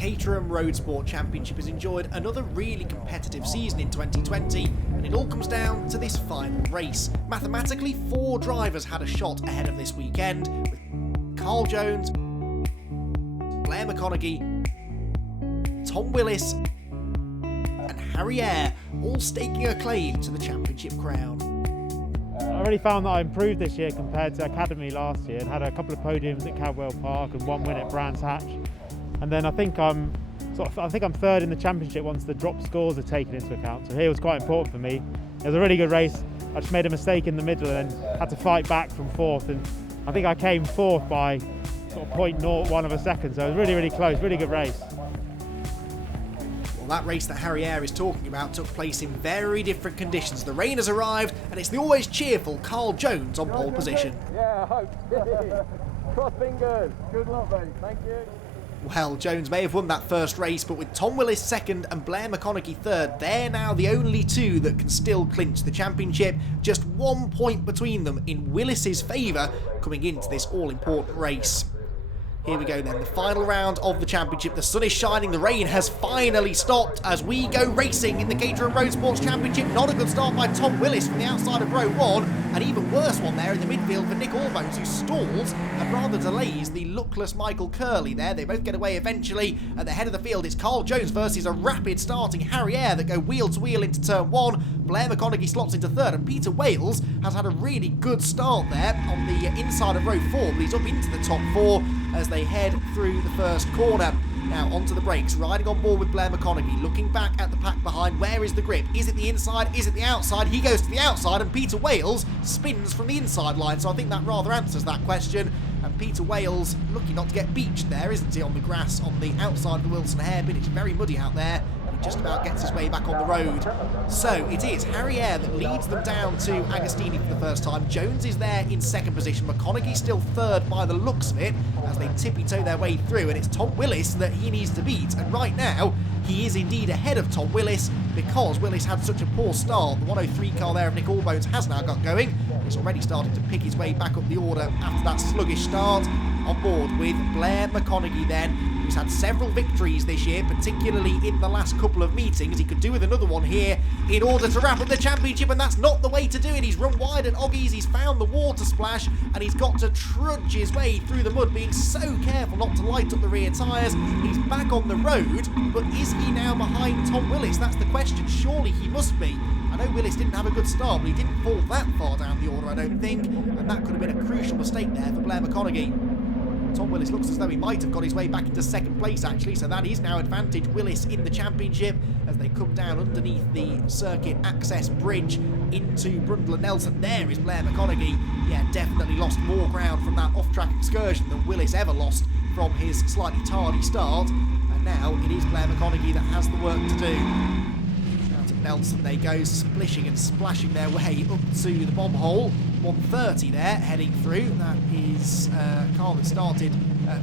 Caterham Roadsport Championship has enjoyed another really competitive season in 2020, and it all comes down to this final race. Mathematically, 4 drivers had a shot ahead of this weekend, with Carl Jones, Blair McConaughey, Tom Willis and Harry Ayre all staking a claim to the championship crown. I really found that I improved this year compared to Academy last year and had a couple of podiums at Cadwell Park and 1 win at Brands Hatch. And then I think I'm third in the championship once the drop scores are taken into account. So here was quite important for me. It was a really good race. I just made a mistake in the middle and then had to fight back from 4th. And I think I came 4th by sort of 0.01 of a second. So it was really, really close, really good race. Well, that race that Harry Ayre is talking about took place in very different conditions. The rain has arrived and it's the always cheerful Carl Jones on pole position. Yeah, I hope. Cross fingers. Good luck, mate. Thank you. Well, Jones may have won that first race, but with Tom Willis second and Blair McConaughey third, they're now the only 2 that can still clinch the championship. Just 1 point between them in Willis's favour coming into this all-important race. Here we go then, the final round of the championship. The sun is shining, the rain has finally stopped as we go racing in the Caterham Roadsports Championship. Not a good start by Tom Willis from the outside of row 1, an even worse one there in the midfield for Nick Allbones, who stalls and rather delays the luckless Michael Curley there. They both get away eventually. At the head of the field, it's Carl Jones versus a rapid starting Harry Ayre that go wheel to wheel into turn 1. Blair McConaughey slots into 3rd, and Peter Wales has had a really good start there on the inside of row 4, but he's up into the top 4 as they head through the first corner. Now onto the brakes, riding on board with Blair McConaughey, looking back at the pack behind. Where is the grip? Is it the inside? Is it the outside? He goes to the outside and Peter Wales spins from the inside line, so I think that rather answers that question. And Peter Wales lucky not to get beached there, isn't he, on the grass on the outside of the Wilson hairpin. It's very muddy out there. He just about gets his way back on the road. So it is Harry Ayre that leads them down to Agostini for the first time. Jones is there in 2nd position. McConaughey still 3rd by the looks of it as they tippy-toe their way through, and it's Tom Willis that he needs to beat. And right now, he is indeed ahead of Tom Willis because Willis had such a poor start. The 103 car there of Nick Allbones has now got going. He's already started to pick his way back up the order after that sluggish start. On board with Blair McConaughey then, who's had several victories this year, particularly in the last couple of meetings. He could do with another one here in order to wrap up the championship, and that's not the way to do it. He's run wide at Oggies, he's found the water splash, and he's got to trudge his way through the mud, being so careful not to light up the rear tyres. He's back on the road, but is he now behind Tom Willis? That's the question. Surely he must be. I know Willis didn't have a good start, but he didn't fall that far down the order, I don't think, and that could have been a crucial mistake there for Blair McConaughey. Tom Willis looks as though he might have got his way back into 2nd place, actually, so that is now advantage Willis in the championship as they come down underneath the circuit access bridge into Brundle and Nelson. There is Blair McConaughey. Yeah, definitely lost more ground from that off-track excursion than Willis ever lost from his slightly tardy start, and now it is Blair McConaughey that has the work to do. Nelson they go, splishing and splashing their way up to the bomb hole. 130 there, heading through. That is a car that started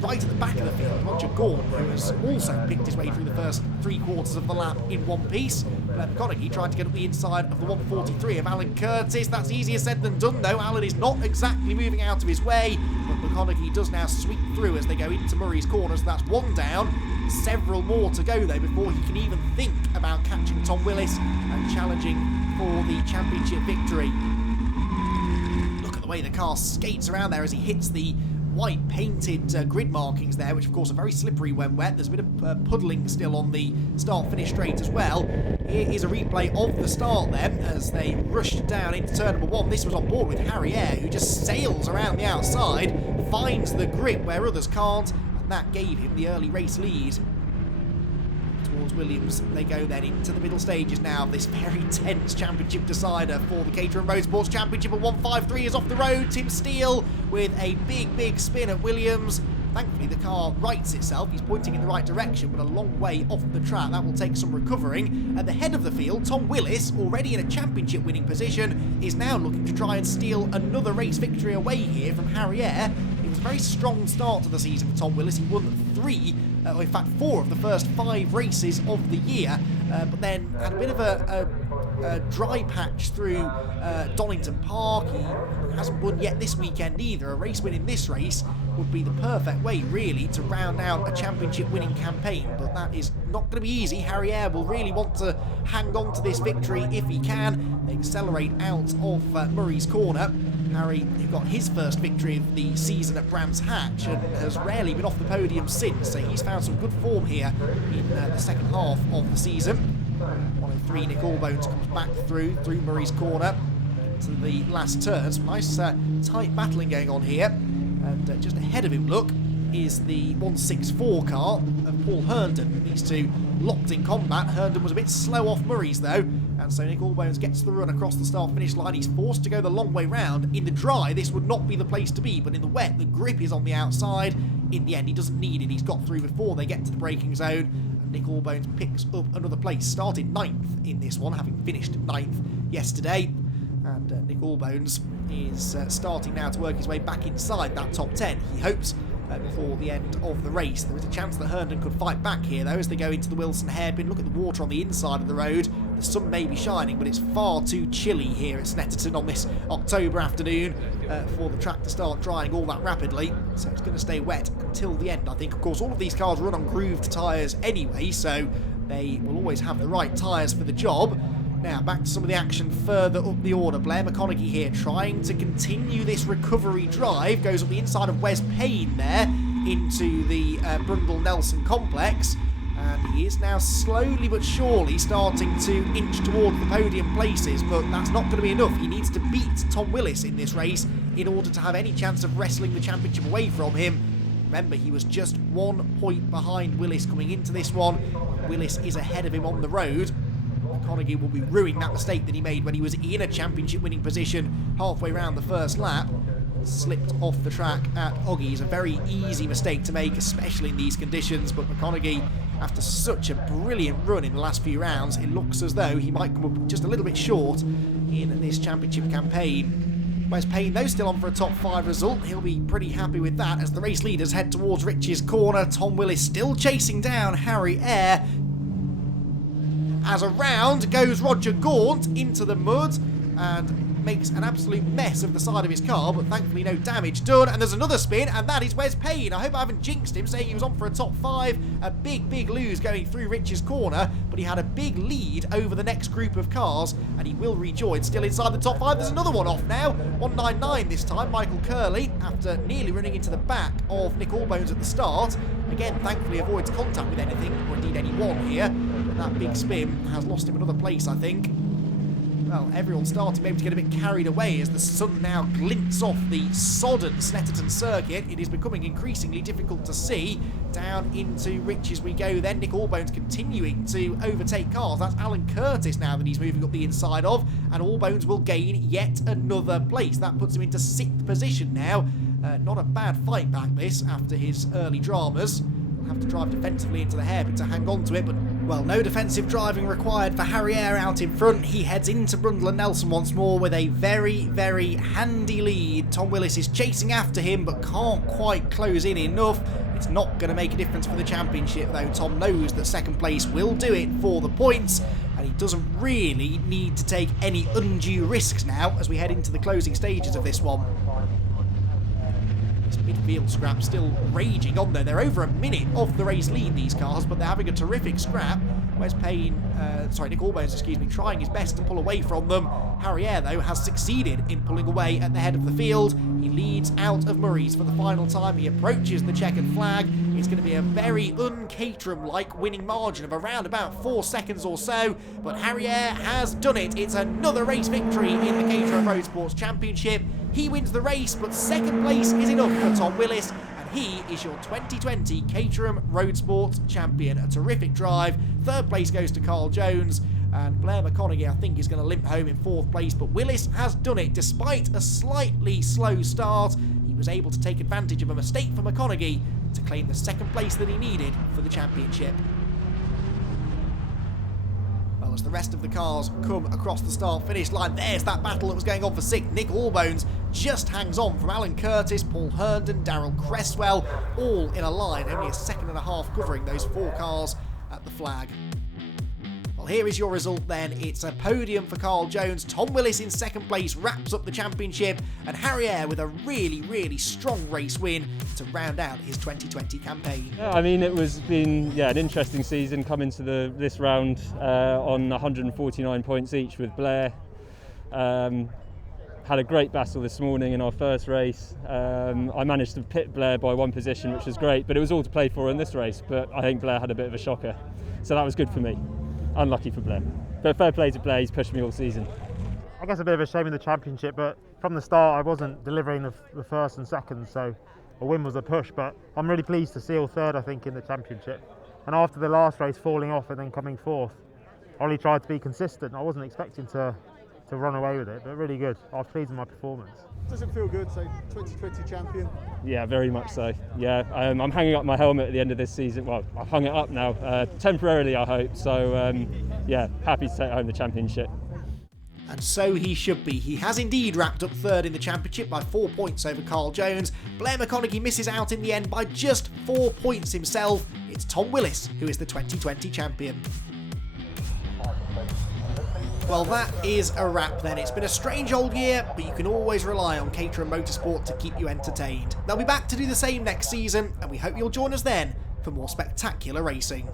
right at the back of the field. Roger Gorn, who has also picked his way through the first 3/4 of the lap in one piece. Blair McConaughey tried to get up the inside of the 143 of Alan Curtis. That's easier said than done, though. Alan is not exactly moving out of his way, but McConaughey does now sweep through as they go into Murray's corner. So that's 1 down. Several more to go, though, before he can even think about catching Tom Willis and challenging for the championship victory. Look at the way the car skates around there as he hits the white painted grid markings there, which of course are very slippery when wet. There's a bit of puddling still on the start-finish straight as well. Here is a replay of the start then as they rushed down into turn number 1. This was on board with Harry Ayre, who just sails around the outside, finds the grip where others can't, and that gave him the early race lead. Towards Williams they go then into the middle stages now. This very tense championship decider for the Caterham Roadsports Championship. At 153 is off the road. Tim Steele with a big spin at Williams. Thankfully the car rights itself. He's pointing in the right direction, but a long way off the track. That will take some recovering. At the head of the field, Tom Willis, already in a championship winning position, is now looking to try and steal another race victory away here from Harry Ayre. It was a very strong start to the season for Tom Willis. He won 4 of the first 5 races of the year, but then had a bit of a dry patch through Donington Park. He hasn't won yet this weekend either. A race win in this race would be the perfect way, really, to round out a championship winning campaign, but that is not going to be easy. Harry Eyre will really want to hang on to this victory if he can. They accelerate out of Murray's Corner. Harry, who got his first victory of the season at Brands Hatch and has rarely been off the podium since, so he's found some good form here in the second half of the season. 103, Nick Allbones comes back through Murray's Corner to the last turn. Some nice tight battling going on here, and just ahead of him, look, is the 164 car of Paul Herndon. These two locked in combat. Herndon was a bit slow off Murray's though, and so Nick Allbones gets the run across the start-finish line. He's forced to go the long way round. In the dry, this would not be the place to be, but in the wet, the grip is on the outside. In the end, he doesn't need it. He's got through before they get to the braking zone, and Nick Allbones picks up another place. Started 9th in this one, having finished 9th yesterday. And Nick Allbones is starting now to work his way back inside that top 10. He hopes before the end of the race. There is a chance that Herndon could fight back here, though, as they go into the Wilson hairpin. Look at the water on the inside of the road. The sun may be shining, but it's far too chilly here at Snetterton on this October afternoon for the track to start drying all that rapidly. So it's going to stay wet until the end, I think. Of course, all of these cars run on grooved tyres anyway, so they will always have the right tyres for the job. Now, back to some of the action further up the order. Blair McConaughey here trying to continue this recovery drive. Goes up the inside of Wes Payne there into the Brundle-Nelson complex. And he is now slowly but surely starting to inch towards the podium places. But that's not going to be enough. He needs to beat Tom Willis in this race in order to have any chance of wresting the championship away from him. Remember, he was just 1 point behind Willis coming into this one. Willis is ahead of him on the road. McConaughey will be ruining that mistake that he made when he was in a championship winning position halfway around the first lap. Slipped off the track at Oggy's. A very easy mistake to make, especially in these conditions, but McConaughey, after such a brilliant run in the last few rounds, it looks as though he might come up just a little bit short in this championship campaign. Wes Payne, though, still on for a top 5 result. He'll be pretty happy with that as the race leaders head towards Rich's Corner. Tom Willis still chasing down Harry Eyre. As around goes Roger Gaunt into the mud and makes an absolute mess of the side of his car, but thankfully no damage done. And there's another spin, and that is Wes Payne. I hope I haven't jinxed him, saying he was on for a top 5. A big lose going through Rich's Corner, but he had a big lead over the next group of cars, and he will rejoin. Still inside the top 5. There's another one off now. 199 this time, Michael Curley, after nearly running into the back of Nick Allbones at the start. Again, thankfully avoids contact with anything, or indeed anyone here. That big spin has lost him another place, I think. Well, everyone's starting maybe to get a bit carried away as the sun now glints off the sodden Snetterton circuit. It is becoming increasingly difficult to see. Down into Rich's we go then. Nick Allbones continuing to overtake cars. That's Alan Curtis now that he's moving up the inside of, and Allbones will gain yet another place. That puts him into 6th position now. Not a bad fight back this after his early dramas. Have to drive defensively into the hairpin to hang on to it, but, well, no defensive driving required for Harry Eyre out in front. He heads into Brundle and Nelson once more with a very handy lead. Tom Willis is chasing after him but can't quite close in enough. It's not going to make a difference for the championship, though. Tom knows that 2nd place will do it for the points, and he doesn't really need to take any undue risks now as we head into the closing stages of this one. Midfield scrap still raging on there. They're over a minute off the race lead, these cars, but they're having a terrific scrap. Nick Allbones, trying his best to pull away from them. Harry Eyre, though, has succeeded in pulling away at the head of the field. He leads out of Murray's for the final time. He approaches the checkered flag. It's going to be a very un-Caterham-like winning margin of around about 4 seconds or so, but Harry Eyre has done it. It's another race victory in the Caterham Roadsports Championship. He wins the race, but 2nd place is enough for Tom Willis, and he is your 2020 Caterham Roadsports champion. A terrific drive. 3rd place goes to Carl Jones, and Blair McConaughey, I think, is going to limp home in 4th place, but Willis has done it. Despite a slightly slow start, he was able to take advantage of a mistake for McConaughey to claim the 2nd place that he needed for the championship. As the rest of the cars come across the start-finish line, there's that battle that was going on for 6th. Nick Allbones just hangs on from Alan Curtis, Paul Herndon, Darrell Cresswell, all in a line, only a 1.5 seconds covering those 4 cars at the flag. Well, here is your result then. It's a podium for Carl Jones. Tom Willis in second place wraps up the championship, and Harry Eyre with a really, really strong race win to round out his 2020 campaign. Yeah, I mean, it's been an interesting season coming to this round on 149 points each with Blair. Had a great battle this morning in our first race. I managed to pit Blair by 1 position, which was great, but it was all to play for in this race. But I think Blair had a bit of a shocker, so that was good for me. Unlucky for Blair, but fair play to Blair. He's pushed me all season. I guess a bit of a shame in the championship, but from the start I wasn't delivering the first and second, so a win was a push. But I'm really pleased to seal third, I think, in the championship. And after the last race falling off and then coming fourth, I only tried to be consistent. I wasn't expecting to run away with it, but really good. I was pleased with my performance. Does it feel good, so 2020 champion? Yeah, very much so. Yeah, I'm hanging up my helmet at the end of this season. Well, I've hung it up now, temporarily I hope. So yeah, happy to take home the championship. And so he should be. He has indeed wrapped up third in the championship by 4 points over Carl Jones. Blair McConaughey misses out in the end by just 4 points himself. It's Tom Willis who is the 2020 champion. Well, that is a wrap then. It's been a strange old year, but you can always rely on Caterham Motorsport to keep you entertained. They'll be back to do the same next season, and we hope you'll join us then for more spectacular racing.